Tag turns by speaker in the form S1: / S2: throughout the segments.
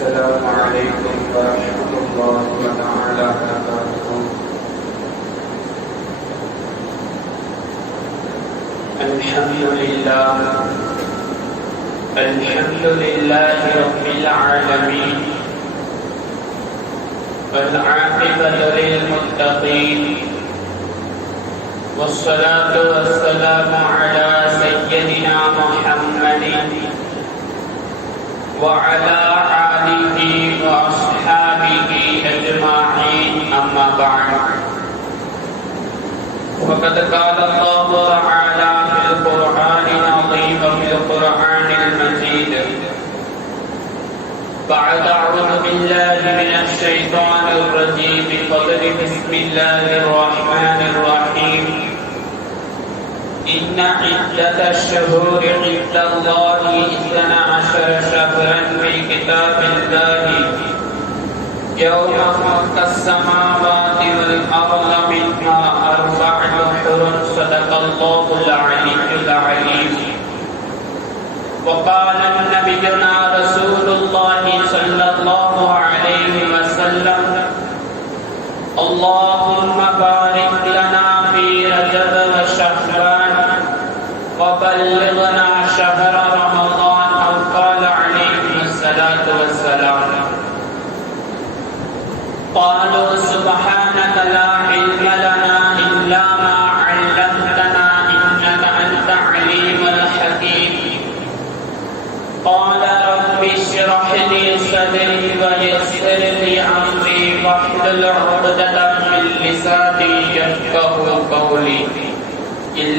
S1: السلام عليكم ورحمة الله تعالى وبركاته. الحمد لله. الحمد لله رب العالمين. والعاقبة للمتقين. والصلاة والسلام على سيدنا محمد. وعلى آله وأصحابه أجمعين. أما بعد. وقد قال الله عدة الشهور عند الله إثنا عشر شهرا في كتاب الله. يوم خلق السماوات والأرض منها أربعة حرم صدق الله العلي العليم وقال نبينا رسول الله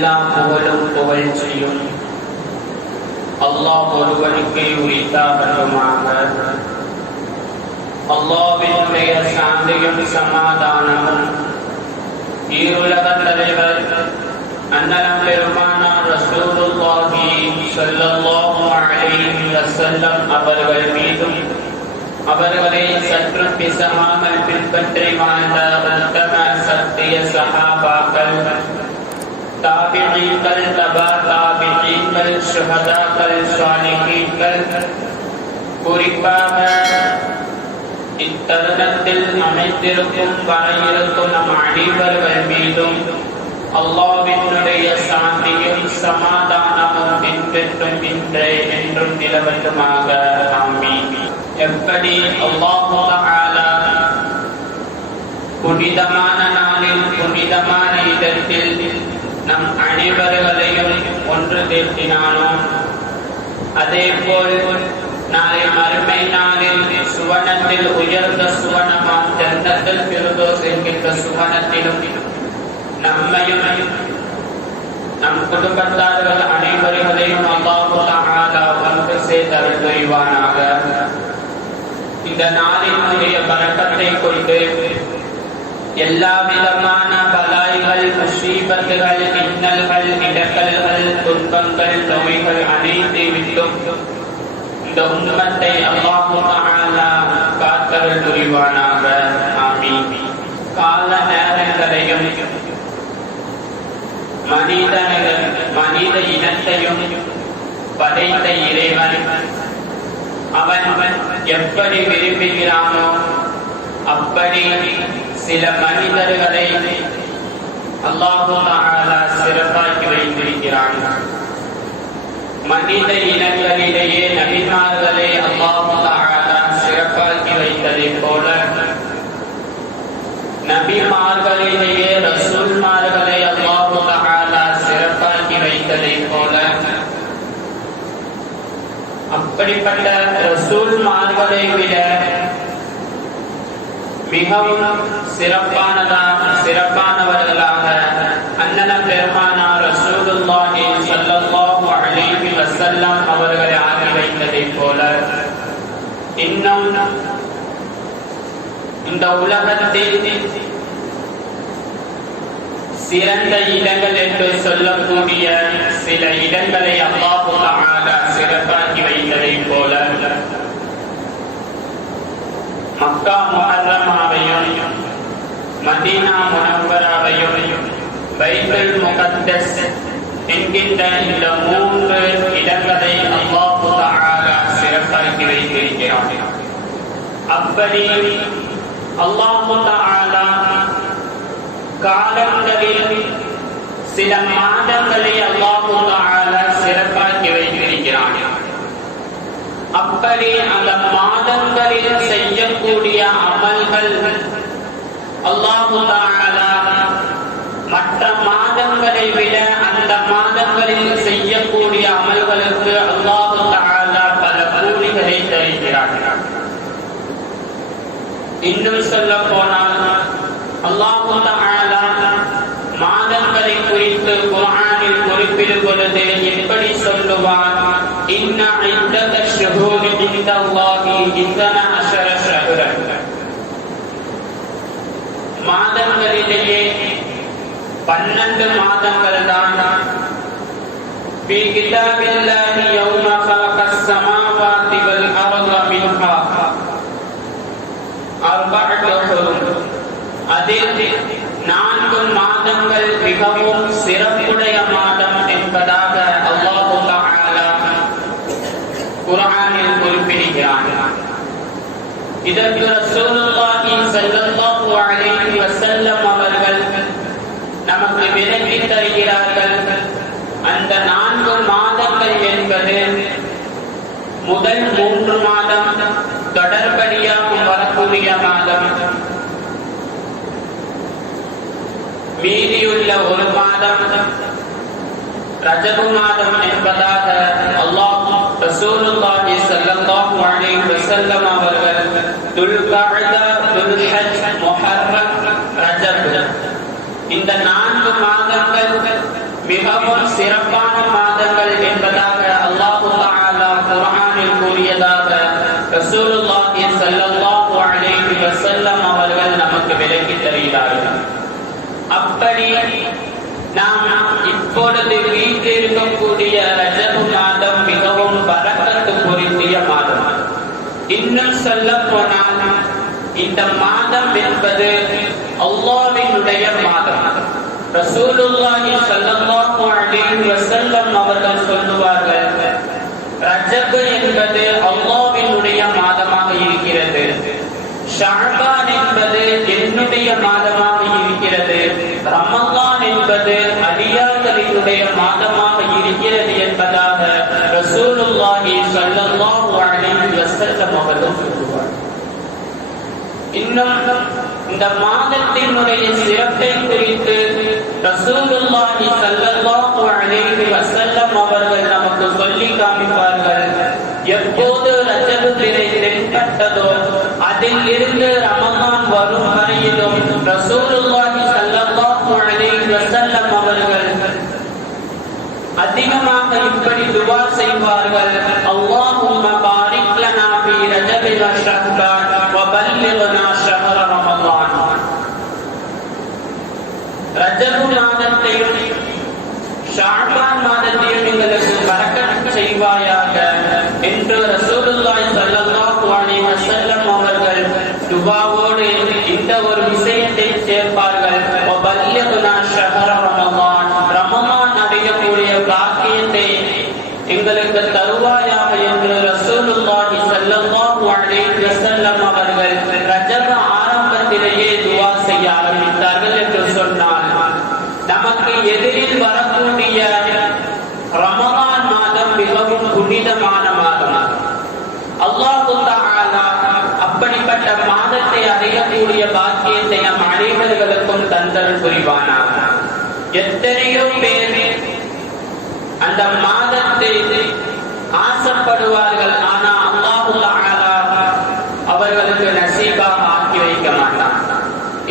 S1: எல்லா புகழும் புகழ்ச்சியும் அல்லாஹ் ஒருவனுக்கு உரித்தாகட்டுமாக அல்லாவினுடைய சாந்தியும் சமாதானமும் ஈருலக தலைவர் அன்னலம் பெருமானார் ரசூலுல்லாஹி ஸல்லல்லாஹு அலைஹி வஸல்லம் அவர்கள் மீதும் அவர்களை சற்று பிசகாமல் பின்பற்றி வாழ்ந்த உத்தம சத்திய சஹாபாக்கள் தாபிஈன்கள் தபா தாபிஈன்கள் சுஹதாக்கள் சாலிஹீன்கள் குறிப்பாக இத்தருணத்தில் அமைந்திருக்கும் வரையிருக்கும் நம் அனைவர்கள் மீதும் அல்லாவினுடைய சாந்தியும் சமாதானமும் பின்பற்றும் இன்றே என்றும் நிலவட்டுமாக ஆமீன் எப்படி அல்லாஹு தஆலா புனிதமான நாளில் புனிதமான இடத்தில் நம் அனைவர்களையும் ஒன்று திரட்டினானோ அதே போல் நாளை மறுமை நாளில் சுவனத்தில் உயர்ந்த சுவனமாம் ஜன்னத்தில் பிறதோஸ் என்கின்ற சுவனத்திலும் நம்மையும் நம் குடும்பத்தார்கள் அனைவர்களையும் அல்லாஹு தஆலா ஒன்று சேர்த்தருள் புரிவானாக. இந்த நாளினுடைய பழக்கத்தை கொண்டு எல்லா விதமான பல முசீபத்துகள் இன்னல்கள் இடக்கல்கள் துன்பங்கள் நோய்கள் அனைத்தை விட்டும் இந்த உண்மத்தை அல்லாஹு தஆலா புரிவானாக. ஆமீன். கால நேரங்களையும் மனிதர்கள் மனித இனத்தையும் படைத்த இறைவன் அவன் எப்படி விரும்புகிறானோ அப்படி சில மனிதர்களை அல்லாஹு சிறப்பாக்கி வைத்திருக்கிறான். மனித இனங்களிலேயே நபிமார்களை அல்லாஹு சிறப்பாக்கி வைத்ததை போல நபிமார்களிலேயே ரசூல்மார்களை அல்லாஹு சிறப்பாக்கி வைத்ததை போல அப்படிப்பட்ட ரசூல்மார்களை விட மிகவும் சிறப்பானதாக சிறப்பானவர்களாக அண்ணனம் ரசூலுல்லாஹி ஸல்லல்லாஹு அலைஹி வஸல்லம் அவர்களை வைத்ததைப் போல இன்னும் இந்த உலகத்தில் சிறந்த இடங்கள் என்று சொல்லக்கூடிய சில இடங்களை அல்லாஹு தஆலா சிறப்பாக்கி வைத்ததைப் போல மக்கா முஹர்ரமாவையும் மதீனா முனவராவையும் பைபிள் முகத்தஸ் என்கின்ற இந்த மூன்று இடங்களை அல்லாஹு தஆலா சிறப்பாக்கி வைத்திருக்கிறான். அப்படி அல்லாஹு தஆலா காலங்களில் சில மாதங்களை அல்லாஹு தஆலா சிறப்பாக்கி வைத்திருக்கிறான். அப்படி அந்த மாதங்களில் செய்யக்கூடிய அமல்கள் அல்லாஹு தஆலா மற்ற மாதங்களை விட அந்த மாதங்களில் செய்யக்கூடிய அமல்களுக்கு அல்லாஹு தஆலா பல கூலிகளை தருகிறார் இன்னும் சொல்ல போனால் அல்லாஹு தஆலா மாதங்களை குறித்து குரானில் குறிப்பிடும் பொழுது எப்படி சொல்லுவார் இன்ன இத்தக ஷுஹூரி இந்தல்லாஹி இத்தன அஷர பன்னெண்டு மாதங்கள் தான். நமக்கு விளக்கி தருகிறார்கள் அந்த நான்கு மாதங்கள் என்பது முதல் மூன்று மாதம் தொடர்படியாக வரக்கூடிய மாதம் மீதியுள்ள ஒரு மாதம் ரஜபு மாதம் என்பதாக அல்லாஹ் ரசூலுல்லாஹி ஸல்லல்லாஹு அலைஹி வஸல்லம் அவர்கள் துல்கஅதா துல்ஹஜ் முஹர்ரம் ரஜப் இந்த நான்கு மாதங்கள் மிகவும் சிறப்பான மாதங்கள் என்பதாக அல்லாஹு தஆலா குர்ஆனில் கூறியதாக ரசூலுல்லாஹி ஸல்லல்லாஹு அலைஹி வஸல்லம் அவர்கள் நமக்கு விளக்கி தருகிறார்கள். அப்படி நாம் இப்பொழுது வீட்டில் இருக்கக்கூடிய ரஜபு மாதம் மிகவும் வரக்கத்து பொருந்திய மாதம். இன்னும் சொல்ல போனால் இந்த மாதம் என்பது அல்லாஹ் ரசூலுல்லாஹி ஸல்லல்லாஹு அலைஹி வஸல்லம் அவர்கள் சொல்லுவார்கள் ரஜப் என்பது அல்லாஹ்வினுடைய மாதமாக இருக்கிறது. ஷஅபான் என்பது என்னுடைய மாதமாக இருக்கிறது. ரமலான் என்பது அடியார்களினுடைய மாதமாக இருக்கிறது என்பதாக ரசூலுல்லாஹி ஸல்லல்லாஹு அலைஹி வஸல்லம் அவர்கள் சொல்லுவார்கள். இன்னும் இந்த மாதத்தினுடைய சிறப்பை குறித்து ரசூலுல்லாஹி ஸல்லல்லாஹு அலைஹி வஸல்லம் அவர்கள் நமக்கு சொல்லி காமிப்பார்கள். எப்போது ரஜபு தென்பட்டதோ அதில் இருந்து வரும் வரையிலும் ரசூலுல்லாஹி ஸல்லல்லாஹு அலைஹி வஸல்லம் அவர்கள் அதிகமாக இப்படி துவா செய்வார்கள். அல்லாஹும்ம பாரிக் லனா ஃபீ வ பல்லிக்னா ஷஹர ரமலான் ரஜபு மாதத்தையும் ஷாபான் மாதத்தையும் எங்களுக்கு பறக்கத் செய்வாயாக என்று ரசூலுல்லாஹி ஸல்லல்லாஹு அலைஹி வஸல்லம் அவர்கள் துவாவோடு இந்த ஒரு விஷயத்தை சேர்ப்பார்கள் வ பல்லிக்னா ஷஹர ரமலான் ரமலான் அடையக்கூடிய பாக்கியத்தை எங்களுக்கு தருவாயாக என்று ரசூலுல்லாஹி ஸல்லல்லாஹு அலைஹி வஸல்லம் அவர்கள் ரஜப ஆரம்பத்திலேயே துவா செய்ய ஆரம்பித்தார்கள் என்று சொன்னால் நமக்கு எதிரில் வரக்கூடிய ரமலான் மாதம் மிகவும் புனிதமான மாதம் அல்லாஹு தஆலா அப்படிப்பட்ட மாதத்தை அடையக்கூடிய பாக்கியத்தை நம் அனைவர்களுக்கும் தந்தல் புரிவானாக எத்தனையோ பேர் அந்த மாதத்தை ஆசைப்படுவார்கள் ஆனா அல்லாஹு அவர்களுக்கு நசீபாக ஆக்கி வைக்க மாட்டான்.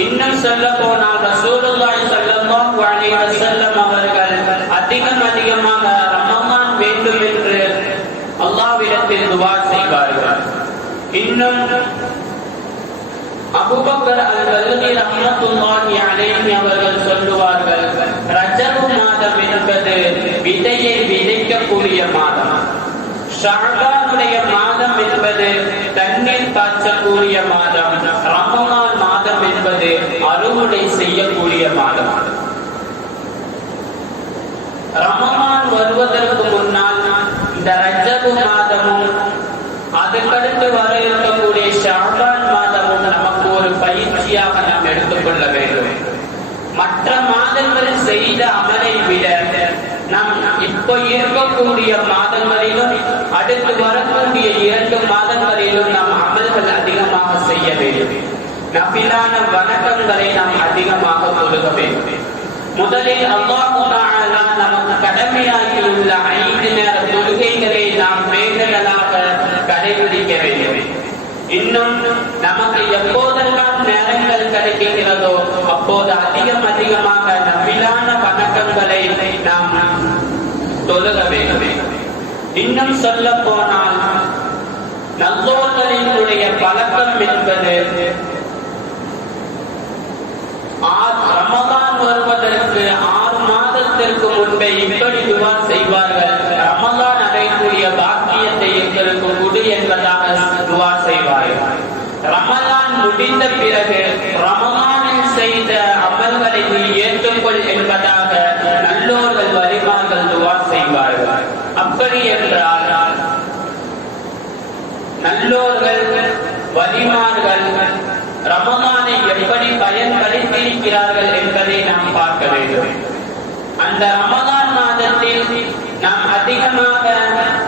S1: இன்னும் சொல்ல போனால் ரசூலுல்லாஹி ஸல்லல்லாஹு அலைஹி வஸல்லம் அவர்கள் அதிகம் அதிகமாக ரமலான் வேண்டும் என்று அல்லாஹ்விடத்தில் துஆ செய்வார்கள். இன்னும் அபூபக்கர் அல்-பல்கி ரஹ்மத்துல்லாஹி அலைஹி அவர்கள் சொல்லுவார்கள் ரஜபு மாதம் என்பது விதையை விதைக்கக்கூடிய மாதம் ஷாபானுடைய மாதம் என்பது தண்ணீர் பாய்ச்சக்கூடிய மாதம் ரமலான் மாதம் என்பது அறுவடை செய்யக்கூடிய மாதம் ரமலான் வருவதற்கு முன்னால் இந்த ரஜபு மாதமும் அதுக்கடுத்து வர இருக்கக்கூடிய ஷாபான் வரக்கூடிய மாதங்களிலும் அடுத்து வரக்கூடிய இரண்டு மாதங்களிலும் நாம் அமல்கள் அதிகமாக செய்ய வேண்டும் நபிலான வணக்கங்களை நாம் அதிகமாக தொழுக வேண்டும் முதலில் அல்லாஹு தஆலா நமக்கு கடமையாகியுள்ள ஐந்து நேர தொழுகைகளை நாம் பேணுதலாக கடைபிடிக்க வேண்டும் இன்னும் நமக்கு எப்போதெல்லாம் நேரங்கள் கிடைக்கிறதோ அப்போது அதிகம் அதிகமாக நபிலான வணக்கங்களை நாம் தொழுக வேண்டும் இன்னும் சொல்ல போனால் நல்லோர்களினுடைய பழக்கம் என்பது ஆர் ரமதான் வருவதற்கு ஆறு மாதத்திற்கு முன்பே இப்படி துவா செய்வார்கள் ரமதான் அடையக்கூடிய பாக்கியத்தை எங்களுக்கு கொடு என்பதாக துவா செய்வார்கள் ரமலான் முடிந்த பிறகு ரமலானில் செய்த அமல்களை நீ ஏற்றுக்கொள் என்பதாக நல்லோர்கள் வலிமார்கள் துவா செய்வார்கள் அப்படி என்றால் நல்லோர்கள் வலிமார்கள் ரமலானை எப்படி பயன்படுத்தியிருக்கிறார்கள் என்பதை நாம் பார்க்க வேண்டும் அந்த ரமலான் மாதத்தில் நாம் அதிகமாக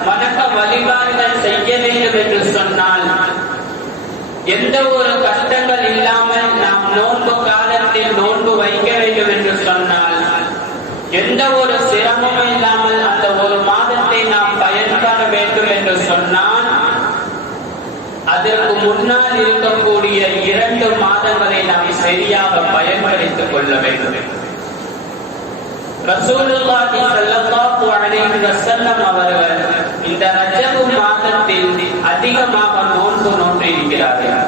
S1: வணக்க வழிபாடுகள் செய்ய வேண்டும் என்று சொன்னால் எந்த ஒரு கஷ்டங்கள் இல்லாமல் நாம் நோன்பு காலத்தில் நோன்பு வைக்க வேண்டும் என்று சொன்னால் எந்த ஒரு சிரமமும் இல்லாமல் அந்த ஒரு மாதத்தை நாம் பயன்பட வேண்டும் என்று சொன்னால் அதற்கு முன்னால் இருக்கக்கூடிய இரண்டு மாதங்களை நாம் சரியாக பயன்படுத்திக் கொள்ள வேண்டும். ரசூலுல்லாஹி ஸல்லல்லாஹு அலைஹி வஸல்லம் அவர்கள் இந்த ரஜபு மாதத்தில் அதிகமாக நோன்பு நோன்று இருக்கிறார்கள்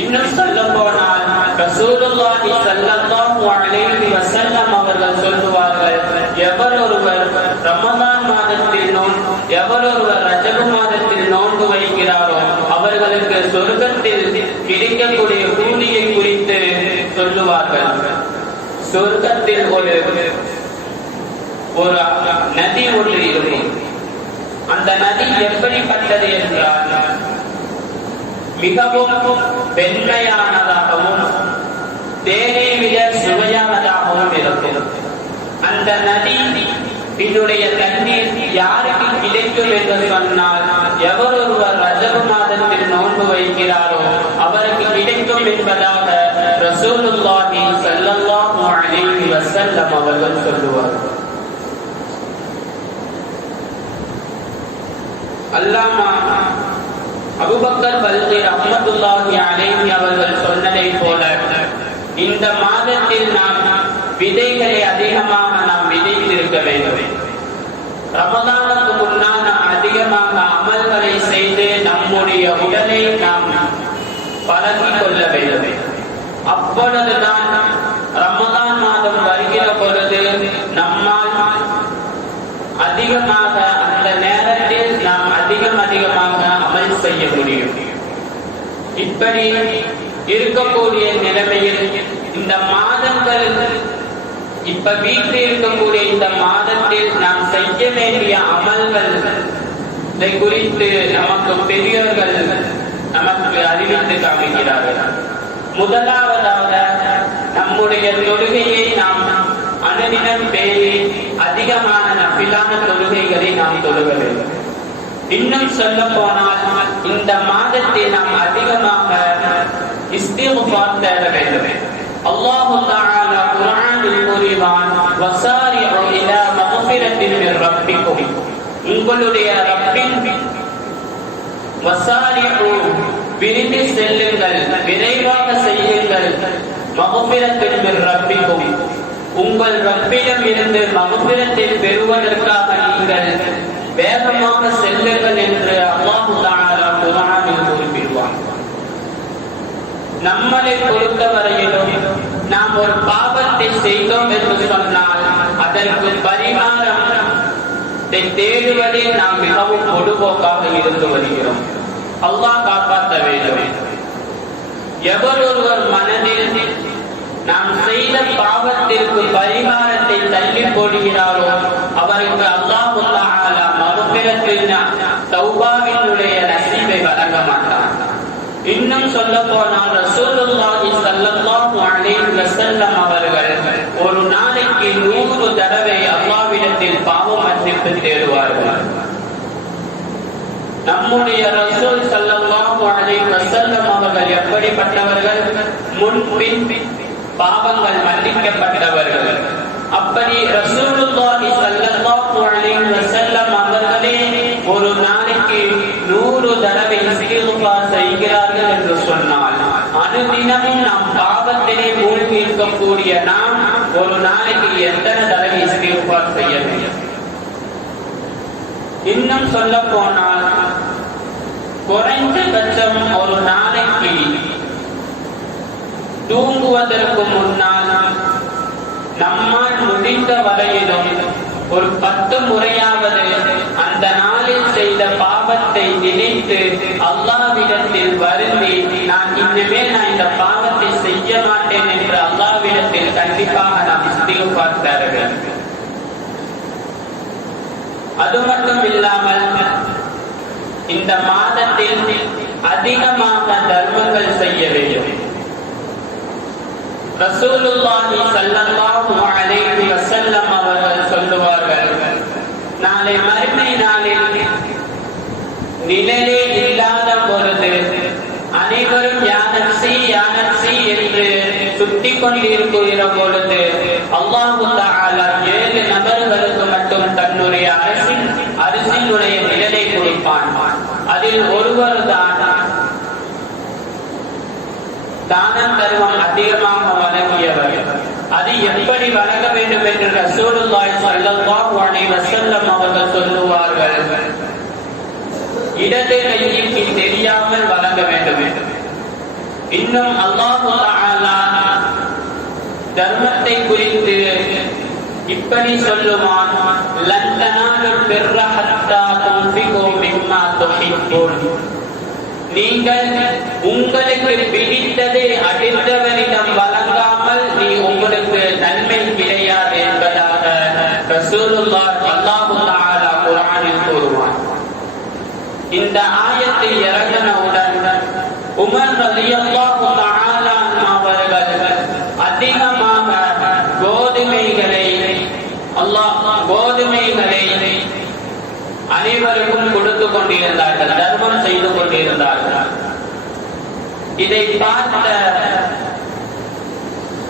S1: இன்னும் சொல்ல போனால் ரசூலுல்லாஹி ஸல்லல்லாஹு அலைஹி வஸல்லம் அவர்கள் சொல்லுவார்கள் எவர் ஒருவர் ரமதான் மாதத்தில் நோன் எவர் ஒருவர் ரஜபு மாதத்தில் நோன்பு வைக்கிறாரோ அவர்களுக்கு சொர்க்கத்தில் கிடைக்கக்கூடிய கூலியை குறித்து சொல்லுவார்கள். சொர்க்கத்தில் ஒரு ஒரு நதி ஒன்று இருக்கும். அந்த நதி எப்படிப்பட்டது என்றால் மிகவும் வெண்மையானதாகவும் தேனை விட சுவையானதாகவும் இருக்கும். அந்த நதி இதனுடைய தண்ணீர் யாருக்கு கிடைக்கும் என்று சொன்னால் எவர் ஒருவர் ரஜப மாதத்தில் நோன்பு வைக்கிறாரோ அவருக்கு கிடைக்கும் என்பதாக ரசூலுல்லாஹி ஸல்லல்லாஹு அலைஹி வஸல்லம் அவர்கள் சொல்லுவார்கள். அல்லாமா அபுபக்கர் பல்கி ரஹ்மத்துல்லாஹி அலைஹி அவர்கள் சொன்னதை போல இந்த மாதத்தில் நாம் விதைகளை அதிகமாக நாம் விதைத்திருக்க வேண்டும். ரமதானுக்கு முன்னால் நாம் அதிகமாக அமல்களை செய்து நம்முடைய உடலை நாம் பழகிக் கொள்ள வேண்டும். அப்பொழுதுதான் ரமதான் மாதம் வருகிற பொழுது நம்மால் அதிகமாக அந்த நேரத்தில் நாம் அதிகம் அதிகமாக அமல் செய்ய முடியும் இப்படி இருக்கக்கூடிய நிலைமையில் இந்த மாதங்கள் இப்ப வீட்டில் இருக்கக்கூடிய இந்த மாதத்தில் நாம் செய்ய வேண்டிய அமல்கள் இதை குறித்து நமக்கு பெரியவர்கள் நமக்கு அறிவித்து காமிக்கிறார்கள். முதலாவதாக நம்முடைய தொழுகையை நாம் அனுதினம் பேணி அதிகமான நபிலான தொழுகைகளை நாம் தொழுக வேண்டும். இன்னும் சொல்ல போனால் இந்த மாதத்தில் நாம் அதிகமாக இஸ்திகுஃபார் தேட வேண்டும். அல்லாஹு தஆலா குர்ஆனில் கூறுவான் வசாரிஉ இலா மக்ஃபிரத்தின் மின் ரப்பிக்கும். உங்களுடைய ரப்பின் வசாரிஉ விரும்பி செல்லுங்கள் விரைவாக செய்யுங்கள் மகபிரத்தின் மின் ரப்பிக்கும். உங்கள் ரப்பிடம் இருந்து மகபிரத்தை பெறுவதற்காக நீங்கள் வேகமாக செல்லுங்கள் என்று அல்லாஹு குர்ஆனில் குறிப்பிடுவார் நம்மளை பொறுத்தவரையிலும் நாம் ஒரு பாவத்தை செய்தோம் என்று சொன்னால் அதற்கு பரிகாரம் தேடுவதில் நாம் மிகவும் பொடுபோக்காக இருந்து வருகிறோம். அல்லாஹ் காப்பாற்ற வேண்டும். எவர் ஒருவர் மனதில் நாம் செய்த பாவத்திற்கு பரிகாரத்தை தள்ளி போடுகிறாரோ அவருக்கு அல்லாஹ் தஆலா மறுபிறத்தில் சௌபாவின் நசீபை வழங்க மாட்டான் ரசூலுல்லாஹி ஸல்லல்லாஹு அலைஹி வஸல்லம் அவர்கள் ஒரு நாளைக்கு நூறு தடவை அல்லாஹ்விடத்தில் பாவ மன்னிப்பு தேடுவார்கள். நம்முடைய ரசூல் ஸல்லல்லாஹு அலைஹி வஸல்லம் அவர்கள் எப்படிப்பட்டவர்கள்? முன்பின் பாவங்கள் மன்னிக்கப்பட்டவர்கள். அப்படி ரசூலுல்லாஹி ஸல்லல்லாஹு அலைஹி வஸல்லம் அவர்களே ஒரு நாளைக்கு நூறு தடவை இஸ்திக்ஃபார் என்று சொன்னால் அனுதினமும் நாம் பாவத்திலே மூழ்கி இருக்கக்கூடிய நாம் ஒரு நாளைக்கு எத்தனை தடவை இஸ்திக்ஃபார் செய்ய வேண்டும்? இன்னும் சொல்ல போனால் குறைந்தபட்சம் ஒரு நாளைக்கு தூங்குவதற்கு முன்னால் நம்மால் முடிந்த வரையிலும் ஒரு பத்து முறையாக அந்த நாளில் செய்த பாவத்தை நினைத்து அல்லாவிடத்தில் வருந்தி நான் இனிமேல் நான் இந்த பாவத்தை செய்ய மாட்டேன் என்று அல்லாவிடத்தில் கண்டிப்பாக நாம் இஸ்திகுபார் தர வேண்டும் அது மட்டும் இல்லாமல் இந்த மாதத்தில் அதிகமாக தர்மங்கள் செய்ய வேண்டும். ரசூலுல்லாஹி ஸல்லல்லாஹு அலைஹி வஸல்லம் அவர்கள் சொல்லுவார்கள் நாளை மறுமை நாளில் நிழலே கொண்டிருக்கிற பொழுது அல்லாஹு ஏழு நபர்களுக்கு மட்டும் தன்னுடைய அரசின் அரசினுடைய நிழலை கொடுப்பான். அதில் ஒருவர் தான் தானம் தர்மம் அதிகமாக வழங்கியவர். அது எப்படி வழங்க வேண்டும் என்று ரசூலுல்லாஹி ஸல்லல்லாஹு அலைஹி வஸல்லம் அவர்கள் சொல்லுவார்கள். இடது கைக்கு தெரியாமல் வழங்க வேண்டும். இன்னும் அல்லாஹு தஆலா தர்மத்தை குறித்து இப்படி சொல்லுவான் நீங்கள் உங்களுக்கு பிடித்ததை அடுத்தவரிடம் வழங்காமல் நீ உங்களுக்கு நன்மை கிடையாது என்பதாக ரசூலுல்லாஹ் அல்லாஹு தஆலா குர்ஆனில் கூறுவான். இந்த ஆயத்தை இறங்கினவுடன் உமர் ரலியல்லாஹு தஆலா அவர்கள் அதிகமாக கோதுமைகளை அல்லாஹ் கோதுமைகளை அனைவருக்கும் கொடுத்து கொண்டிருந்தார்கள் தர்மம் செய்து கொண்டிருந்தார்கள். இதை பார்த்த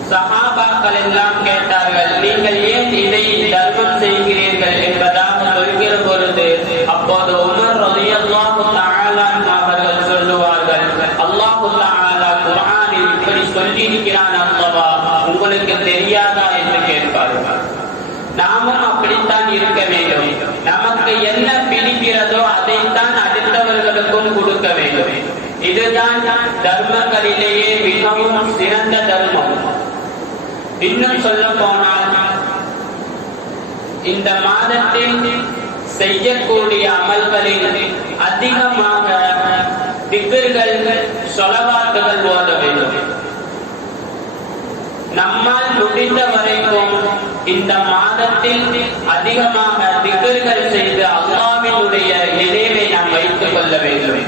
S1: சகாபாக்கள் எல்லாம் கேட்டார்கள் நீங்கள் ஏன் இதை தர்மம் செய்கிறீர்கள் என்பதாக சொல்கிற பொழுது அப்போது உமர் ரலியல்லாஹு தஆலா அவர்கள் சொல்லுவார்கள் அல்லாஹு தஆலா குர்ஆனில் இப்படி சொல்லியிருக்கிறான் அல்லவா உங்களுக்கு தெரியாதா என்று கேட்பார்கள் நாமும் அப்படித்தான் இருக்க வேண்டும் நமக்கு என்ன பிடிக்கிறதோ அதைத்தான் அடுத்தவர்களுக்கும் கொடுக்க வேண்டும் இதுதான் தர்மங்களிலேயே தர்மம் சிறந்த தர்மம். இன்னும் சொல்ல போனால் இந்த மாதத்தில் செய்யக்கூடிய அமல்களில் அதிகமாக திகர்கள் சொலவாக்குகள் ஓத வேண்டும். நம்மால் முடிந்த வரைக்கும் இந்த மாதத்தில் அதிகமாக திகர்கள் செய்து அல்லாவினுடைய நினைவை நாம் வைத்துக் கொள்ள வேண்டும்.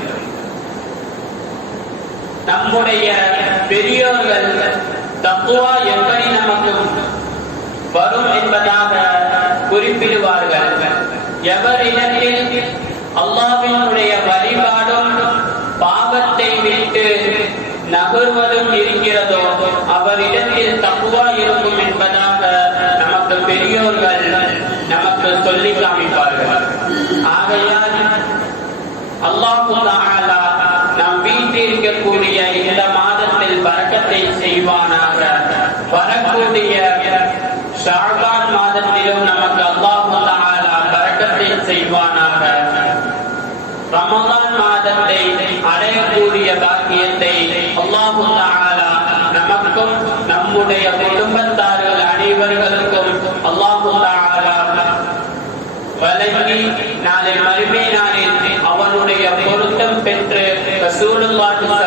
S1: நம்முடைய பெரியோர்கள் தக்குவா எப்படி நமக்கு வரும் என்பதாக குறிப்பிடுவார்கள். எவரிடத்தில் அல்லாவினுடைய வழிபாடும் பாவத்தை விட்டு நகர்வதும் இருக்கிறதோ அவரிடத்தில் தப்புவா இருக்கும் என்பதாக நமக்கு பெரியோர்கள் நமக்கு சொல்லி காமிப்பார்கள். ஆகையால் அல்லாஹு தஆலா நாம் வீட்டில் இருக்கக்கூடிய இந்த செய்வானாக. வரக்கூடிய ஷாபான் மாதத்திலும் நமக்கு அல்லாஹு தஆலா பறக்கத்தை செய்வானாக. ரமலான் மாதத்தை அடையக்கூடிய பாக்கியத்தை அல்லாஹு நமக்கும் நம்முடைய குடும்பத்தார்கள் அனைவர்களுக்கும் அல்லாஹு வழங்கி நாளை மறுமை நாளில் அவனுடைய பொருத்தம் பெற்று சூழல் வாழ்வார்